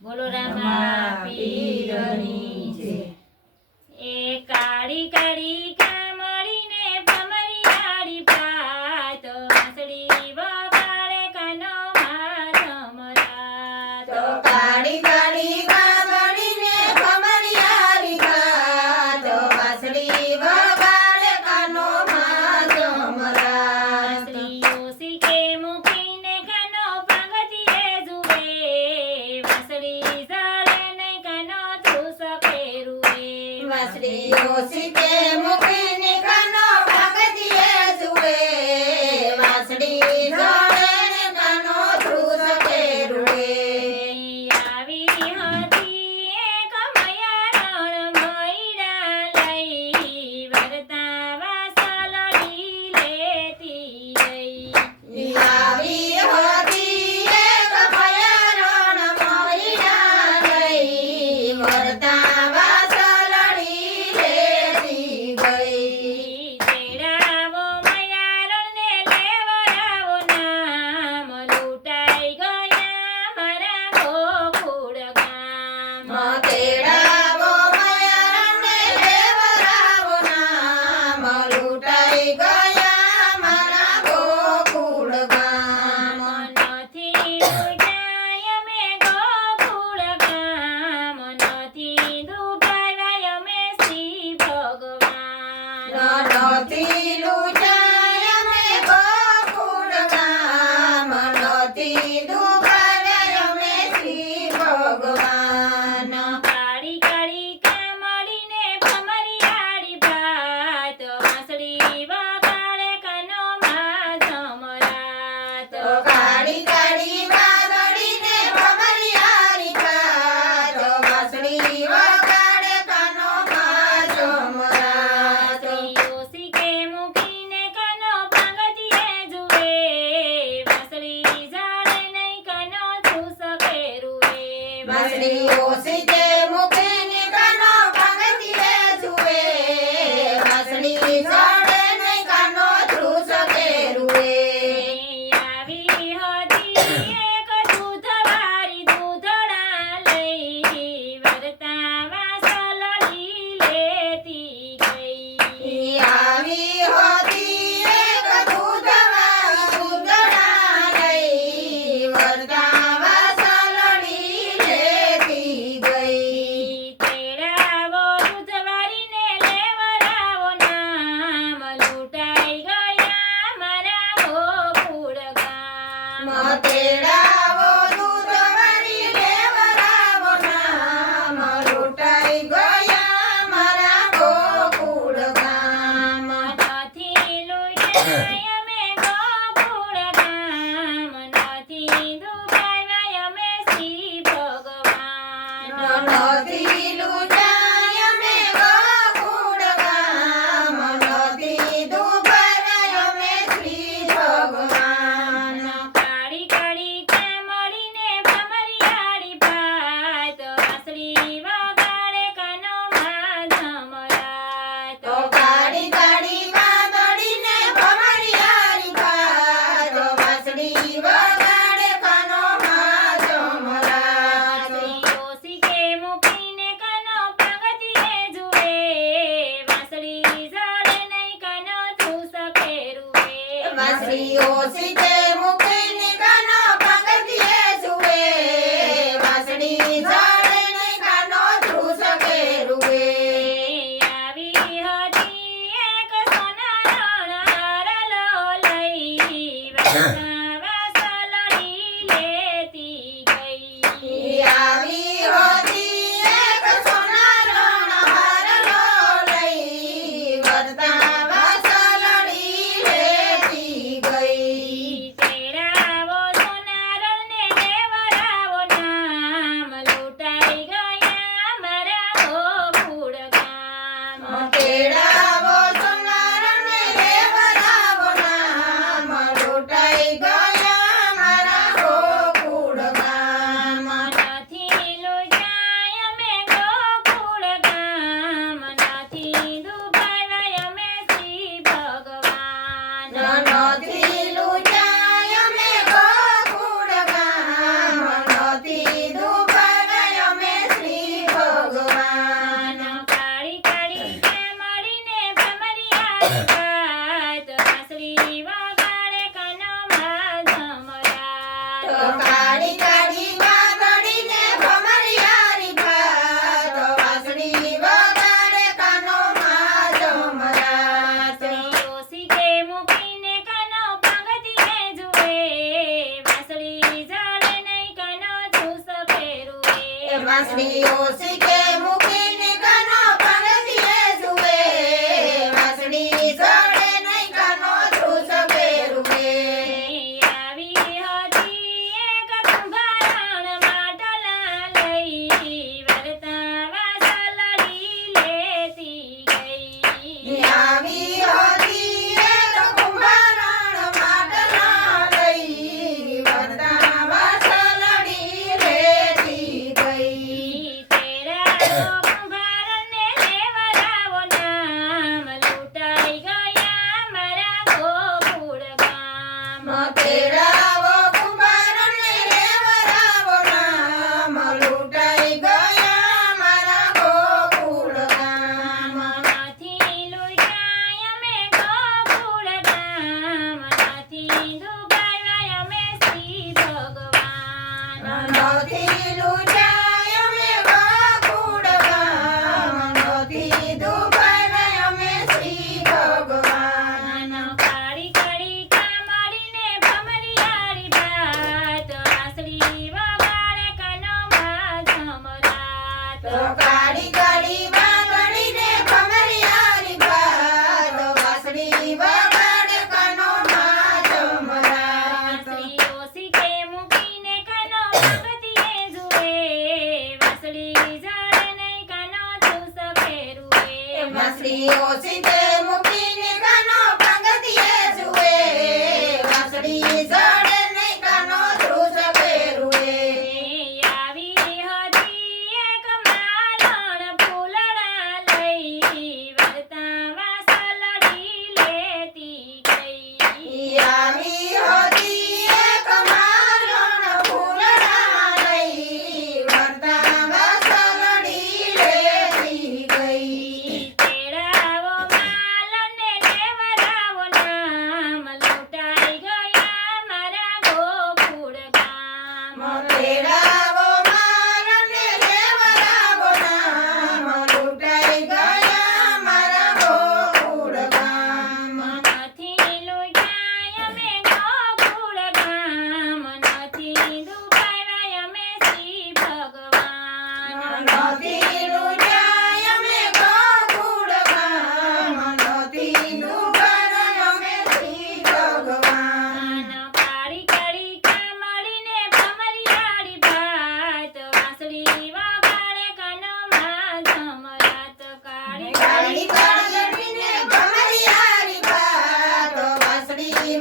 બોલો રામા પીરની જય. એ કાળી કાળી કામળીને ભમરિયાળી ભાત વાંસળી વગાડે કાનો માધમ રાત. તો કાળી કાળી કામળીને ભમરિયાળી ભાત વાંસળી વગાડે કાનો માધમ રાત. વાંસળીઓ શીખે મૂકીને કાનો પગથિયે જુએ વાંસળી ઝાડે નહીં કાનો ધ્રુસ પહેરુએ. વાંસળીઓ સીતે મૂકીને કાનો પગથિયે જુએ વાંસળી ઝાડે ને કાનો ધ્રુસ પહેરુએ. આવી હતી એક મયારણ મૈડા લઈ વરતા વાસલડી લેતી ગઈ. આવી હતી એક મયારણ મહિના લઈ વરતા વાસલડી લેતી ગઈ. તેડાવો મયારણને લેવરાવો નામ લૂંટાઈ ગયા મારા ગોકુળ ગામ. તેડાવો મયારણને લેવરાવો નામ લૂંટાઈ ગયા મારા ગોકુળ ગામ. નથી લૂંટાય અમે ગોકુળ ગામ નથી દુભાવ્યા અમે શ્રી ભગવાન. નથી લૂંટાય અમે ગોકુળ ગામ નથી દુભાવ્યા અમે શ્રી ભગવાન. કાળી કાળી કામળીને ભમરિયાળી ભાત વાંસળી વગાડે કાનો માધમ રાત. તો કાળી કાળી વાદળીને ભમરિયાળી ભાત વાંસળી વગાડે કાનો માધમ રાત. વાંસળીઓ શીખે મૂકીને કાનો પગથિયે જુએ વાંસળી ઝાડે નહીં કાનો ધ્રુસ પહેરુએ. વાંસળીઓ સીતે મૂકીને કાનો પગથિયે જુએ વાંસળી ઝાડે ને કાનો ધ્રુસ પહેરુએ. આવી હતી એક દૂધવાળી દૂધડા લઈ વરતા વાસલડી લેતી ગઈ. આવી હતી એક દૂધવાળી દૂધડા લઈ વરતા વાસલડી લેતી ગઈ. તેડાવો દૂધવાળીને લેવરાવો નામ લૂંટાઈ ગયા મારા ગોકુળ ગામ. તેડાવો દૂધવાળી લેવરાવો નામ લૂંટાઈ ગયા મારા ગોકુળ ગામ. નથી લૂંટાય અમે ગોકુળ ગામ નથી દુભાવ્યા અમે શ્રી ભગવાન. નથી લૂંટાય અમે ગોકુળ ગામ નથી દુભાવ્યા અમે શ્રી ભગવાન. કાળી કાળી કામળીને ભમરિયાળી ભાત વાંસળી વગાડે કાનો માધમ રાત. તો કાળી કાળી વાદળીને ભમરિયાળી ભાત વાંસળી વગાડે કાનો માધમ રાત. વાંસળીઓ શીખે મૂકીને કાનો પગથિયે જુએ વાંસળી ઝાડે નહીં કાનો ધ્રુસ પહેરુએ. વાંસળીઓ સીતે મૂકીને કાનો પગથિયે જુએ વાંસળી ઝાડે ને કાનો ધ્રુસ પહેરુએ. આવી હતી એક સોનારણ હારલો લઈ વરતા વાસલડી લેતી ગઈ. આવી હતી એક સોનારણ હારલો લઈ વરતા વાસલડી લેતી ગઈ. તેડાવો સોનારણને લેવરાવો નામ લૂંટાઈ વાંસળીઓ શીખે મૂકીને કાનો પંગતીએ જુએ વાંસળી સડે નહીં કાનો ધ્રુસ પહેરુએ આવી હતી એક કુંભારણ માટલા લઈ વરતા વાસલડી લેતી ગઈ આવી હતી એક કુંભારણ માટલા લઈ વરતા વાસલડી લેતી ગઈ તેરા કુંભારને લેવરાવો નામ લૂંટાઈ ગયા મારા ગોકુળ ગામ તેડાવો કુંભારને લેવરાવો નામ લૂંટાઈ ગયા મારા ગોકુળ ગામ નથી લૂંટાય અમે ગોકુળ ગામ નથી ડૂબાવ્યા અમે શ્રી ભગવાન નથી લૂંટાય અમે ગોકુળ ગામ નથી ડૂબાવ્યા અમે શ્રી ભગવાન કાળી કાળી કામડીને ભમરિયાળી ભાત વાંસળી વગાડે કાનો માધમ રાત તો કાળી કાળી વાગડીને ભમરિયારી ભાત વાંસળી વગાડે કાનો માધમ રાત સ્ત્રીઓ શીખે મૂકીને કાનો ભગતીએ જુએ વાંસળી ઝાડે નહીં કાનો ધ્રુસ ફેરુએ વાંસળીઓ સીધે મૂકીને કાનો પંગતીએ જુએ વાંસળી ઝાડે નહીં કાનો ધ્રુસ પહેરુએ આવી હતી એક માલણ ફૂલડા લઈ વરતા વાસલડી લેતી ગઈ આવી હતી એક માલણ ફૂલડા લઈ વરતા વાસલડી લેતી ગઈ તેડાવો માલણને લેવરાવો નામ લૂંટાઈ ગયા મારા ગોકુળ ગામ તેડાવો માલને લેવરાવો નામ લૂંટાઈ ગયા મારા ગોકુળ ગામ નથી લૂંટાય અમે ગોકુળ ગામ નથી ડૂબાવ્યા અમે શ્રી ભગવાન નથી લૂંટાય અમે ગોકુળ ગામ નથી ડૂબાવ્યા અમે શ્રી ભગવાન કાળી કાળી કામડીને ભમરિયાળી ભાત વાંસળી વગાડે કાનો માધમ રાત કાળી કાળી કાળી ભમરિયારી ભાત વાંસળી